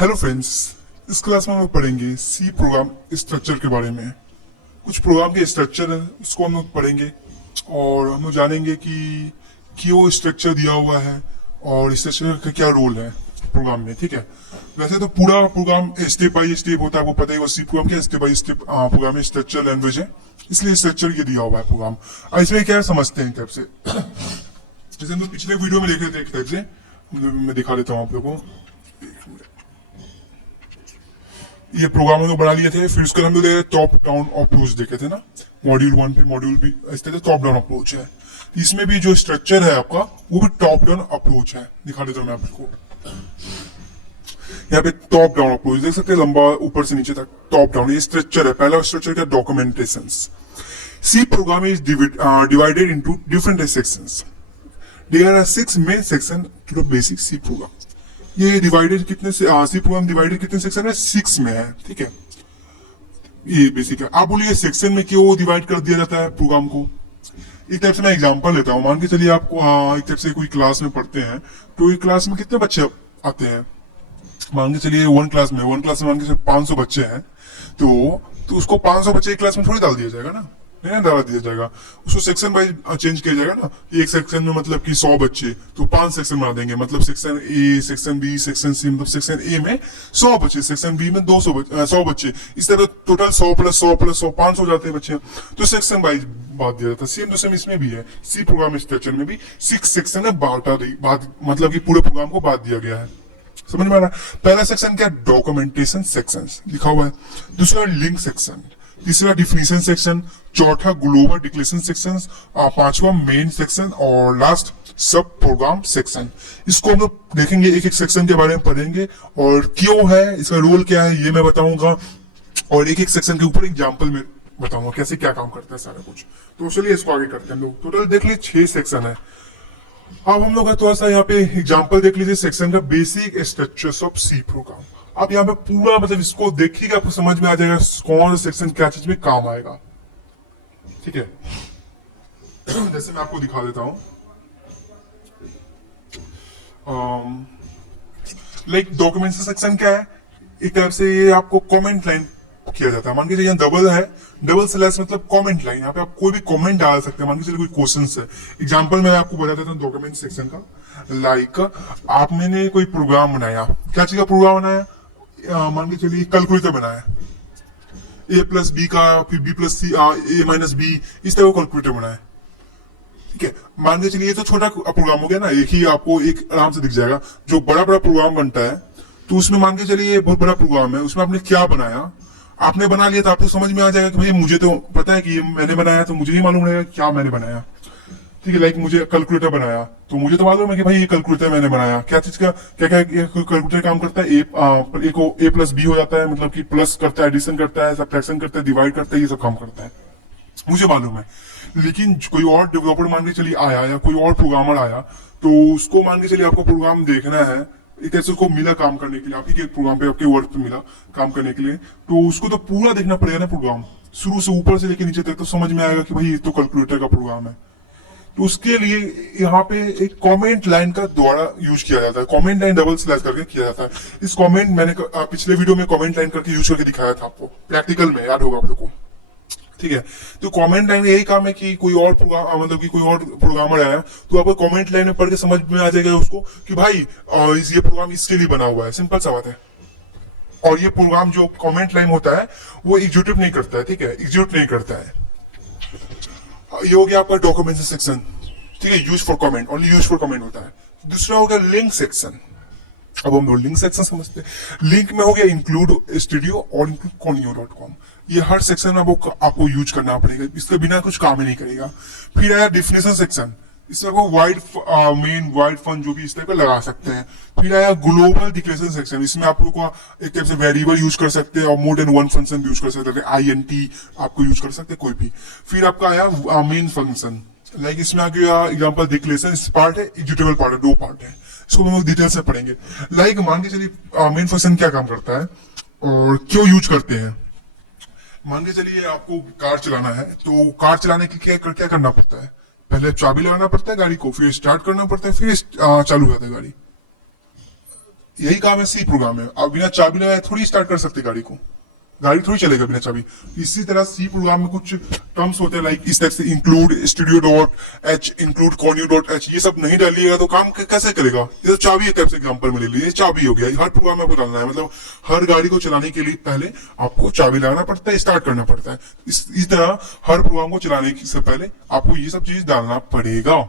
Hello friends, इस class में हम लोग पढ़ेंगे सी प्रोग्राम स्ट्रक्चर के बारे में। कुछ प्रोग्राम के स्ट्रक्चर है उसको हम लोग पढ़ेंगे और हम लोग जानेंगे कि क्यों स्ट्रक्चर दिया हुआ है और स्ट्रक्चर का क्या रोल है प्रोग्राम में। ठीक है, वैसे तो पूरा प्रोग्राम स्टेप बाय स्टेप होता है, आपको पता ही। वो सी प्रोग्राम क्या स्टेप बाय स्टेप प्रोग्राम में स्ट्रक्चर लैंग्वेज है, इसलिए स्ट्रक्चर ये दिया हुआ है प्रोग्राम। इसमें क्या समझते हैं टाइप से जैसे हम लोग पिछले वीडियो में देखे थे एक टाइप से, मैं दिखा देता हूँ आप लोगों को। ये प्रोग्राम हम लोग बना लिए थे, फिर उसके हम लोग टॉप डाउन अप्रोच देखे थे ना, मॉड्यूल 1 पे मॉड्यूल भी इस तरह टॉप डाउन अप्रोच है। इसमें भी जो स्ट्रक्चर है आपका वो भी टॉप डाउन अप्रोच है। दिखा देता हूँ मैं आपको। यहाँ पे टॉप डाउन अप्रोच देख सकते हैं, लंबा ऊपर से नीचे तक टॉप डाउन। ये स्ट्रक्चर है। पहला स्ट्रक्चर का documentation. C program is divided into different sections. There are 6 main section to the basic C program. ये डिवाइडेड कितने से सी प्रोग्राम डिवाइडेड कितने सेक्शन है? 6 में है। ठीक है, ये बेसिक है। आप बोलिए सेक्शन में क्यों डिवाइड कर दिया जाता है प्रोग्राम को? एक टाइप से मैं एग्जांपल लेता हूँ। मान के चलिए आपको एक टाइप से कोई क्लास में पढ़ते हैं, तो एक क्लास में कितने बच्चे आते हैं? मान के चलिए वन क्लास में मान के चलिए 500 बच्चे हैं, तो उसको 500 बच्चे एक क्लास में थोड़ी डाल दिया जाएगा ना, नहीं डाला दिया जाएगा। उसको सेक्शन वाइज चेंज किया जाएगा ना। एक सेक्शन में मतलब कि 100 बच्चे, तो 5 सेक्शन बना देंगे। मतलब section A, section B, section C, मतलब सेक्शन ए में 100 बच्चे, सेक्शन बी में 100 बच्चे। इस तरह टोटल 100 प्लस 100 प्लस 100 500 जाते हैं बच्चे। तो सेक्शन वाइज बांट दिया जाता है। सेम टू सेम इसमें भी है। सी प्रोग्राम स्ट्रक्चर में भी 6 सेक्शन है, मतलब कि पूरे प्रोग्राम को बांट दिया गया है। समझ में आ रहा है? पहला सेक्शन क्या? डॉक्यूमेंटेशन सेक्शन लिखा हुआ है। दूसरा लिंक सेक्शन, तीसरा डिफिनीशन सेक्शन, चौथा ग्लोबल डिक्लेरेशन सेक्शन, पांचवा मेन सेक्शन और लास्ट सब प्रोग्राम सेक्शन। इसको हम लोग देखेंगे, एक एक सेक्शन के बारे में पढ़ेंगे और क्यों है, इसका रोल क्या है ये मैं बताऊंगा, और एक एक सेक्शन के ऊपर एग्जाम्पल में बताऊंगा कैसे क्या काम करता है सारा कुछ। तो चलिए इसको आगे करते हैं। लोग टोटल देख लीजिए 6 सेक्शन है। अब हम लोग थोड़ा सा यहाँ पे एग्जाम्पल देख लीजिए सेक्शन का, basic structures of C program. आप यहाँ पे पूरा मतलब इसको देखिएगा, आपको समझ में आ जाएगा कौन सा सेक्शन क्या चीज में काम आएगा। ठीक है, जैसे मैं आपको दिखा देता हूं। लाइक डॉक्यूमेंट सेक्शन क्या है? एक टाइप से ये आपको कमेंट लाइन किया जाता है। मान के चलिए डबल है, डबल स्लैश मतलब कमेंट लाइन। यहाँ पे आप कोई भी कमेंट डाल सकते हैं। मान के चलिए कोई क्वेश्चन है, एग्जांपल मैं आपको बता देता हूँ डॉक्यूमेंट सेक्शन का। लाइक आपने कोई प्रोग्राम बनाया, क्या चीज का प्रोग्राम बनाया? मान के चलिए कैलकुलेटर बनाया, ए प्लस बी का, फिर बी प्लस सी, ए माइनस बी, इस तरह का कैलकुलेटर बनाया। ठीक है, मान के चलिए ये तो छोटा प्रोग्राम हो गया ना, एक ही आपको एक आराम से दिख जाएगा। जो बड़ा बड़ा प्रोग्राम बनता है, तो उसमें मान के चलिए ये बहुत बड़ा प्रोग्राम है, उसमें आपने क्या बनाया, आपने बना लिया तो आपको समझ में आ जाएगा कि भाई मुझे तो पता है कि ये मैंने बनाया, तो मुझे ही मालूम रहेगा क्या मैंने बनाया। ठीक है, लाइक मुझे कैलकुलेटर बनाया, तो मुझे तो मालूम है कि भाई ये कैलकुलेटर मैंने बनाया। क्या चीज का क्या क्या कैलकुलेटर काम करता है? ए प्लस बी हो जाता है, मतलब कि प्लस करता है, एडिशन करता है, सब्ट्रैक्शन करता है, डिवाइड करता है, ये सब काम करता है, मुझे मालूम है। लेकिन कोई और डेवलपर मान के चलिए आया, या कोई और प्रोग्रामर आया, तो उसको मान के चलिए आपको प्रोग्राम देखना है। एक ऐसे उसको मिला काम करने के लिए, आप ही के प्रोग्राम पे, आपके वर्क पे मिला काम करने के लिए, तो उसको तो पूरा देखना पड़ेगा ना प्रोग्राम, शुरू से ऊपर से लेके नीचे तक, तो समझ में आएगा कि भाई ये तो कैलकुलेटर का प्रोग्राम है। तो उसके लिए यहाँ पे एक कमेंट लाइन का द्वारा यूज किया जाता है। कमेंट लाइन डबल स्लैश करके किया जाता है। इस कमेंट मैंने पिछले वीडियो में कमेंट लाइन करके यूज करके दिखाया था आपको, प्रैक्टिकल में, याद होगा आप लोग को। ठीक है, तो कमेंट लाइन में यही काम है कि कोई और प्रोग्राम, मतलब कि कोई और प्रोग्रामर आया, तो आपको कमेंट लाइन में पढ़ के समझ में आ जाएगा उसको कि भाई ये प्रोग्राम इसके लिए बना हुआ है। सिंपल सा बात है। और ये प्रोग्राम जो कमेंट लाइन होता है वो एग्जीक्यूट नहीं करता है। ठीक है, एग्जीक्यूट नहीं करता है। ये हो गया आपका डॉक्यूमेंट सेक्शन। ठीक है, use for comment, only use for comment होता है। दूसरा हो गया लिंक सेक्शन। अब हम लोग लिंक सेक्शन समझते हैं। लिंक में हो गया इंक्लूड स्टूडियो और इंक्लूड conio.com। ये हर सेक्शन में आपको यूज करना पड़ेगा, इसके बिना कुछ काम ही नहीं करेगा। फिर आया डिफिनेशन सेक्शन, इसमें आपको वाइड मेन वाइड फन जो भी इस टाइप का लगा सकते हैं। फिर आया ग्लोबल डिक्लेरेशन सेक्शन, इसमें आप लोग को एक टाइप से वेरिएबल यूज कर सकते हैं और more than one function use कर सकते हैं, INT आपको यूज कर सकते हैं कोई भी। फिर आपका आया मेन फंक्शन, लाइक इसमें आ गया एग्जाम्पल डिक्लेरेशन पार्ट है, एग्जीक्यूटेबल पार्ट है, 2 पार्ट है। इसको हम लोग डिटेल से पढ़ेंगे। लाइक मान के चलिए मेन फंक्शन क्या काम करता है और क्यों यूज करते हैं। मान के चलिए आपको कार चलाना है, तो कार चलाने के लिए क्या करना पड़ता है? पहले चाबी लगाना पड़ता है गाड़ी को, फिर स्टार्ट करना पड़ता है, फिर चालू हो जाता है गाड़ी। यही काम है सी प्रोग्राम में। आप बिना चाबी लगाए थोड़ी स्टार्ट कर सकते गाड़ी को, गाड़ी थोड़ी चलेगा बिना चाबी। इसी तरह सी प्रोग्राम में कुछ टर्म्स होते हैं लाइक इस टाइप से include studio dot h, include conio dot h, ये सब नहीं डालिएगा तो काम कैसे करेगा। ये तो चाबी एक टाइप से एग्जांपल में ले लीजिए, चाबी हो गया। हर प्रोग्राम में आपको डालना है, मतलब हर गाड़ी को चलाने के लिए पहले आपको चाबी लगाना पड़ता है, स्टार्ट करना पड़ता है। इस तरह हर प्रोग्राम को चलाने से पहले आपको ये सब चीज डालना पड़ेगा।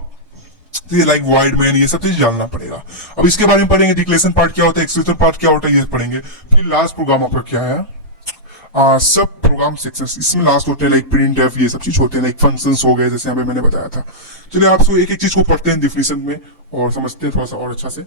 तो ये लाइक वाइड मैन, ये सब चीज जानना पड़ेगा। अब इसके बारे में पढ़ेंगे, डिक्लेरेशन पार्ट क्या होता है, एक्सप्रेशन पार्ट क्या होता है, ये पढ़ेंगे। फिर लास्ट प्रोग्राम आपका क्या है, सब प्रोग्राम सेक्शंस, इसमें लास्ट होते हैं लाइक प्रिंट एफ, ये सब चीज होते हैं लाइक फंक्शंस हो गए, जैसे यहाँ पे मैंने बताया था। चलिए आपको एक एक चीज को पढ़ते हैं डिफिनेशन में और समझते हैं थोड़ा सा और अच्छा से।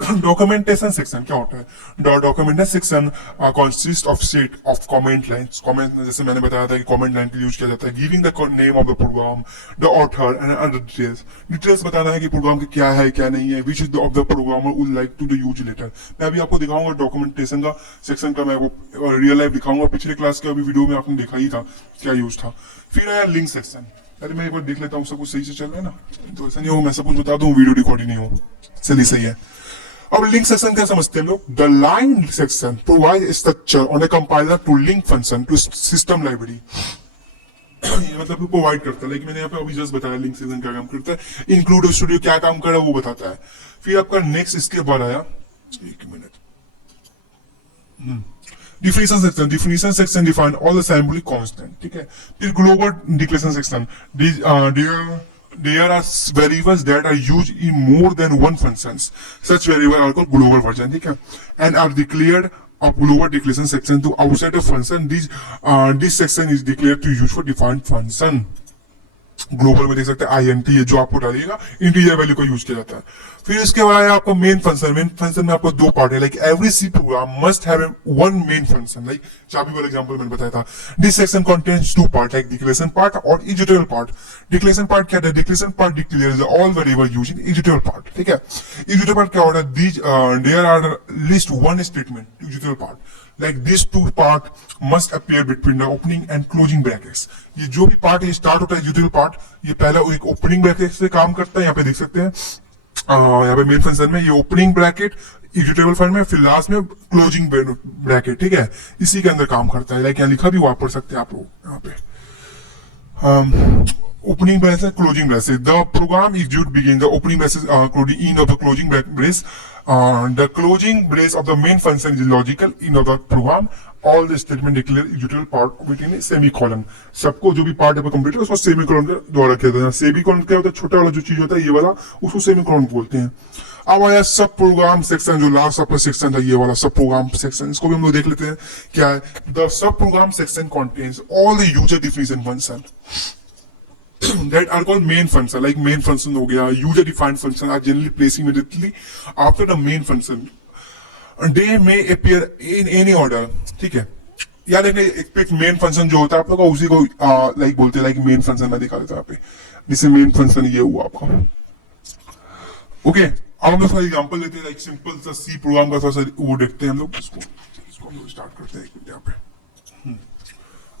डॉक्यूमेंटेशन सेक्शन क्या होता है, documentation section consist of set of comment lines. Comment जैसे मैंने बताया था कि कमेंट लाइन का यूज किया जाता है, giving the name of the program, the author and other details. Details बताना है कि प्रोग्राम के क्या है क्या नहीं है, which is of the programmer would like to the use letter. मैं अभी आपको दिखाऊंगा डॉक्यूमेंटेशन का सेक्शन का, मैं आपको रियल लाइफ दिखाऊंगा। पिछले क्लास के अभी वीडियो में आपने देखा ही था क्या यूज था। फिर आया लिंक सेक्शन। अरे मैं एक बार देख लेता हूँ सब कुछ सही से चल रहा है ना, तो ऐसा नहीं हो मैं सब कुछ बता दूं वीडियो रिकॉर्ड ही नहीं हो। चलिए सही है। अब लिंक सेक्शन क्या समझते हैं हम लोग, the line section provide structure on a compiler to link function to system library. ये मतलब प्रोवाइड करता है, लेकिन मैंने यहाँ पे अभी जस्ट बताया लिंक सेक्शन क्या काम करता है, इंक्लूड स्टूडियो क्या काम कर रहा है वो बताता है। फिर आपका नेक्स्ट इसके बाद आया, एक minute, definition section. Definition section define all the symbolic constant, ठीक है। फिर global declaration section, there are variables that are used in more than one functions. Such variables are called global version, ठीक है, and are declared a global declaration section to outside the function. This section is declared to use for defined function. Global में देख सकते हैं INT, ये जो आपको डालिएगा इंटीजर वैल्यू को यूज किया जाता है। फिर इसके बाद है आपको मेन फंक्शन। मेन फंक्शन में आपको दो पार्ट है, like every C program must have one main function, like चाबी वाला एग्जांपल मैंने बताया था। This section contains two part, like declaration part और एग्जीक्यूटिव पार्ट। डिक्लेरेशन पार्ट क्या है, declaration part declares all variable using executive part, ठीक है। एग्जीक्यूटिव पार्ट क्या होता है, these there are list one statement executive part, like these two part must appear between the opening and closing brackets। ये जो भी पार्ट ये start होता है एग्जीक्यूटिव पार्ट, ये पहला एक ओपनिंग ब्रैकेट से काम करता है, यहाँ पे देख सकते हैं। यहाँ पे मेन फंक्शन में ये ओपनिंग ब्रैकेट एग्जीक्यूटिव फाइल में, फिर लास्ट में क्लोजिंग ब्रैकेट, ठीक है, इसी के अंदर काम करता है। लाइक यहाँ लिखा भी हुआ पढ़ सकते हैं आप लोग यहाँ पे। opening braces, closing braces. The program execute begin the opening braces, closing in of the closing brace. The closing brace of the main function is logical in of the program. All the statement declare executable part within a semicolon. सबको जो भी part है complete है उसको semicolon के द्वारा किया जाता है। सेमीकोलन क्या होता है, छोटा वाला जो चीज होता है ये वाला, उसको सेमीकोलन बोलते हैं। अब आया सब प्रोग्राम सेक्शन, जो लास्ट आपका सेक्शन था ये वाला सब प्रोग्राम सेक्शन, इसको भी हम लोग देख लेते हैं क्या है। The sub program section contains all the user definition function that are called main function, like main function हो गया, user defined function are generally placed immediately after the main function. They may appear in any order, ठीक है। याद रखिए एक main function जो होता है आप लोग का, उसी को लाइक बोलते हैं, लाइक मेन फंक्शन में दिखा देता है यहाँ पे, जिससे मेन फंक्शन ये हुआ आपका। ओके, अब हम लोग थोड़ा एग्जांपल लेते हैं, लाइक सिंपल सा सी प्रोग्राम का थोड़ा सा वो देखते हैं हम लोग। इसको हम लोग स्टार्ट करते हैं यहाँ पे।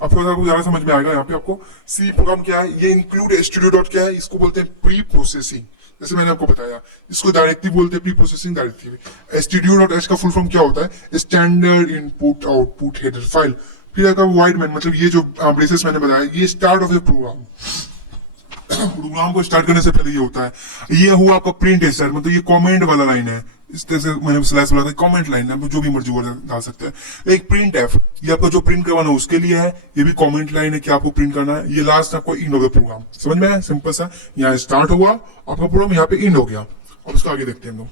अब थोड़ा सा ज्यादा समझ में आएगा। यहाँ पे आपको सी प्रोग्राम क्या है, ये इंक्लूड स्टूडियो डॉट क्या है, इसको बोलते हैं प्री प्रोसेसिंग। जैसे मैंने आपको बताया, इसको डायरेक्टिव बोलते हैं, pre processing directive. Studio dot H का फुल फॉर्म क्या होता है, standard input output header file. फिर आपका वाइड मैन, मतलब ये जो ब्रेसेस मैंने बताया, ये start of the program. Program को स्टार्ट करने से पहले ये होता है। ये हुआ आपका प्रिंट है सर, मतलब ये कमेंट वाला लाइन है, इस तरह से मैंने स्लैश बोला था, कमेंट लाइन है, जो भी मर्जी वो डाल सकते हैं। एक प्रिंट एफ, ये आपका जो प्रिंट करवाना है उसके लिए है, ये भी कमेंट लाइन है कि आपको प्रिंट करना है। ये लास्ट आपको इंड ऑफ द प्रोग्राम, समझ में आया, सिंपल सा। यहाँ स्टार्ट हुआ आपका प्रोग्राम, यहाँ पे इंड हो गया। अब उसको आगे देखते हैं हम लोग।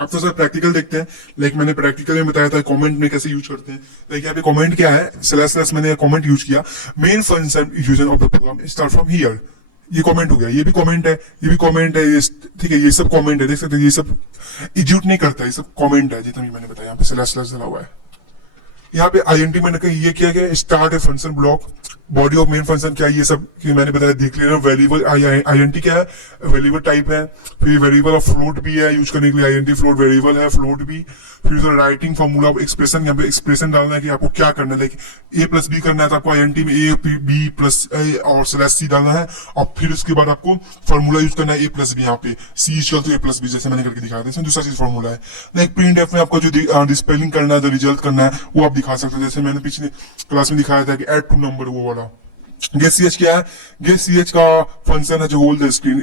अब तो सर प्रैक्टिकल देखते हैं, लाइक मैंने प्रैक्टिकल में बताया था कमेंट में कैसे यूज करते हैं। लाइक यहाँ पे कमेंट क्या है, स्लैश स्लैश मैंने कमेंट यूज किया। Main function user of the program start from here, ये कमेंट हो गया, ये भी कमेंट है, ये भी कमेंट है, ये ठीक है, ये सब कमेंट है, देख सकते हैं, ये सब एग्जीक्यूट नहीं करता, ये सब कमेंट है, जितना भी मैंने बताया। यहाँ पे स्लैश स्लैश डाला हुआ है, यहाँ पे आईएनटी मैंने कहा ये किया गया स्टार्ट है function block, body of main function क्या है ये सब कि मैंने बताया देख लिया। वेरिएबल आईएनटी क्या है, वेरिएबल टाइप है। फिर वेरिएबल ऑफ फ्लोट भी है यूज करने के लिए, आईएनटी फ्लोट वेरिएबल है, फ्लोट भी। फिर राइटिंग फॉर्मूला ऑफ एक्सप्रेशन, यहाँ पे एक्सप्रेशन डालना है कि आपको क्या करना है, लाइक ए प्लस बी करना है तो आपको आईएनटी में ए बी प्लस ए और स्लैश सी डालना है, और फिर उसके बाद आपको फॉर्मूला यूज करना है ए प्लस बी, यहाँ पे C equal to A plus B जैसे मैंने करके दिखाया था, इसमें दूसरा चीज फॉर्मूला है। लाइक प्रिंट एफ में आपको जो डिस्पेलिंग करना है, जो रिजल्ट करना है वो आप दिखा सकते हो, जैसे मैंने पिछले क्लास में दिखाया था कि एड टू नंबर वो वाला। गेट सी एच क्या है, गेट सी एच का फंक्शन है जो होल्ड द स्क्रीन,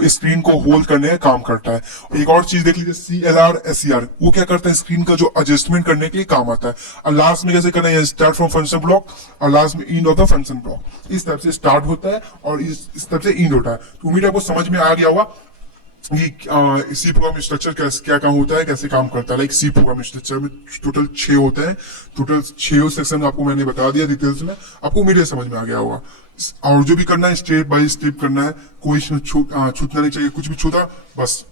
ये स्क्रीन को होल्ड करने का काम करता है। एक और चीज देख लीजिए C L R S C R, वो क्या करता है स्क्रीन का जो एडजस्टमेंट करने के लिए काम आता है। और लास्ट में कैसे करना है, स्टार्ट फ्रॉम फंक्शन ब्लॉक और लास्ट में end of the function block, इस तरह से स्टार्ट होता है और इस तरह से एंड होता है। तो उम्मीद है आपको समझ में आ गया होगा कि सी प्रोग्राम स्ट्रक्चर क्या काम होता है, कैसे काम करता है। लाइक सी प्रोग्राम स्ट्रक्चर में टोटल 6 होते हैं, टोटल 6 सेक्शन आपको मैंने बता दिया डिटेल्स में, आपको उम्मीद समझ में आ गया होगा। और जो भी करना है स्टेप बाय स्टेप करना है, कोई इसमें छूटना नहीं चाहिए, कुछ भी छूटा बस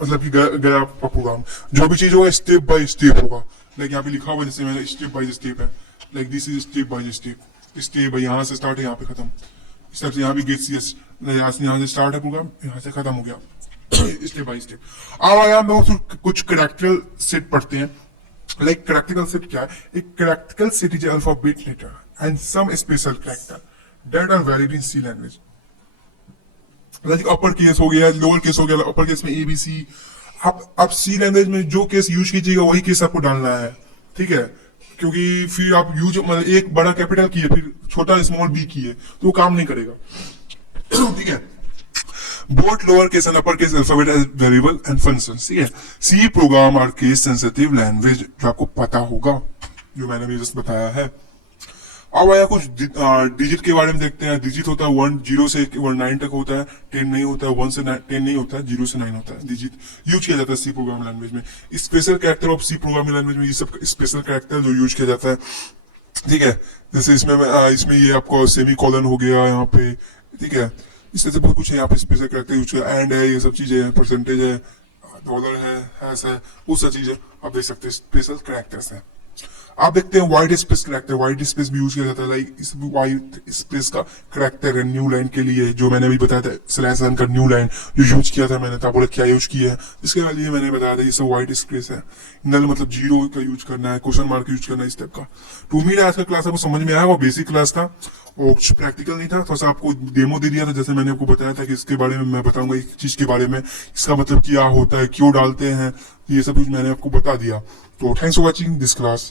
मतलब कि गया आपका प्रोग्राम। जो भी चीज होगा स्टेप बाय स्टेप होगा, लाइक यहाँ पे लिखा हुआ जैसे मैंने स्टेप बाय स्टेप है, like this is step by step, step यहाँ से स्टार्ट है यहाँ पे खत्म, इस तरह से यहाँ भी गेट सी एस यहाँ से स्टार्ट है प्रोग्राम, यहाँ से खत्म हो गया स्टेप बाय स्टेप। अब यहाँ हम कुछ करेक्टरल सेट पढ़ते हैं। लाइक करेक्टरल सेट क्या है, एक character set is alphabet letter and some special character that are valid in C language. Like upper case हो गया, लोअर केस हो गया, अपर केस में एबीसी। आप सी लैंग्वेज में जो केस यूज कीजिएगा वही केस आपको डालना है, ठीक है, क्योंकि फिर आप यूज मतलब एक बड़ा कैपिटल की है फिर छोटा स्मॉल बी की है तो वो काम नहीं करेगा, ठीक है। Both lower case and upper case alphabet as variable and functions, ठीक है। C program are case sensitive language, जो आपको पता होगा, जो मैंने भी जस्ट बताया है। अब आया कुछ डिजिट के बारे में देखते हैं। डिजिट होता है 1 0 से 9 तक होता है, 10 नहीं होता है, 1 से 10 नहीं होता है, 0 से 9 होता है। डिजिट यूज किया जाता है सी प्रोग्राम लैंग्वेज में। Special character of C programming language में ये सब स्पेशल कैरेक्टर जो यूज किया जाता है, ठीक है। जैसे इसमें ये आपको सेमी कॉलन हो गया यहाँ पे, ठीक है। इस तरह से बहुत कुछ है यहाँ पे स्पेशल कैरेक्टर यूज किया, एंड है, ये सब चीजें है, परसेंटेज है, डॉलर है, हैश है, वो सब चीजें आप देख सकते हैं स्पेशल कैरेक्टर्स है। आप देखते हैं white space character, white space भी यूज किया जाता है। लाइक इस वाइट स्पेस का करेक्टर है न्यू लाइन के लिए, जो मैंने भी बताया था स्लैश एन का न्यू लाइन जो यूज किया था मैंने, था बोला क्या यूज किया है, इसके लिए मैंने बताया था ये सब वाइट स्पेस है। नल मतलब जीरो का यूज करना है, क्वेश्चन मार्क यूज करना है, इस टाइप का। तो उम्मीद है आज का क्लास आपको समझ में आया, वो बेसिक क्लास था और कुछ प्रैक्टिकल नहीं था, थोड़ा सा आपको डेमो दे दिया था, जैसे मैंने आपको बताया था कि इसके बारे में मैं बताऊंगा एक चीज के बारे में, इसका मतलब क्या होता है, क्यों डालते हैं, ये सब कुछ मैंने आपको बता दिया। तो thanks for watching this class.